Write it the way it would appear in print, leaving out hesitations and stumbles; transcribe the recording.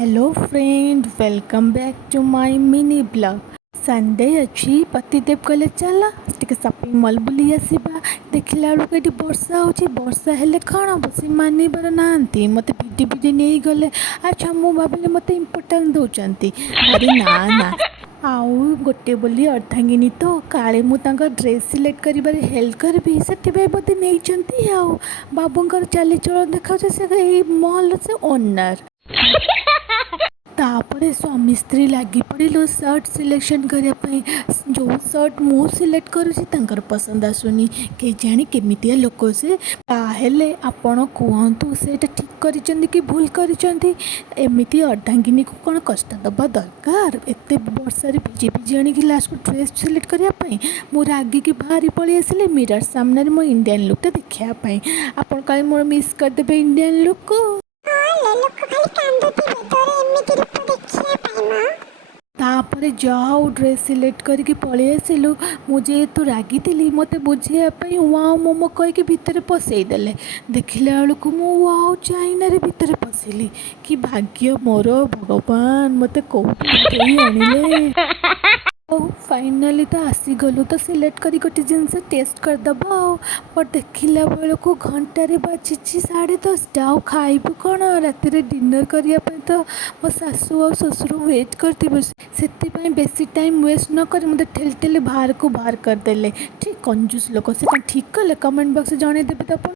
Hello friend, welcome back to my mini blog. Sunday अच्छी पतिदेव कहले चल टे शॉपिंग मॉल बुली आसवा। देखला बेलू ये वर्षा होची, वर्षा हेले कौन बस मानवर ना मत भिडी भिडी नहीं गले। अच्छा मु भाविली मत इम्पोर्टान्स दौरान, अरे ना ना आउ गोटे बोली अर्धांगिनी तो काले मुझे ड्रेस सिलेक्ट कर हेल्प करी से बोधे नहीं। आउ बाबूंर चालीचलन देखा से मॉल से ओनर। तापरे स्वामी स्त्री लगी पड़े सर्ट सिलेक्शन करने। जो सर्ट मु सिलेक्ट कर पसंद आसुनी के जानी केमितिया लोक से ताहेले आपण कहतु से ठीक करिसेंती कि भूल करिसेंती। एमिति अर्धांगिनी को कौन कष्ट दबा दरकार? एत वर्षा भिजी भिजी आनिक लास्ट को ड्रेस सिलेक्ट करने मु रागिकी बाहरी पलि आसिले मिरर सामने मो इंडियन लुकटा देखापी। आपन काले मोर मिस करदेबे इंडियन लुक को। तापरे जाओ ड्रेस सिलेक्ट करके पलि आसिलु। मुझे तो रागी थी मत बुझाई वाओ मोमो कहीकि भितर पसईदेले। देखला बेलू मु वाओ चाइना रे भितर पशिली। कि भाग्य मोर भगवान, मत कौटी आनिले। फाइनाली तो आसीगलु तो सिलेक्ट करी गोटे जिनस टेस्ट करदबा। बट देखला बेलू घंटे बाजी 10:30 आउ खाइबु कौन राति डिनर करने तो मो सासू और ससुर वेट करते से बेसी टाइम वेस्ट न कर मत ठेली ठेली बाहर को बाहर करदेले। ठीक कंजूस लोक से ठीक कले कमेंट बॉक्स में जनईदेवे तो।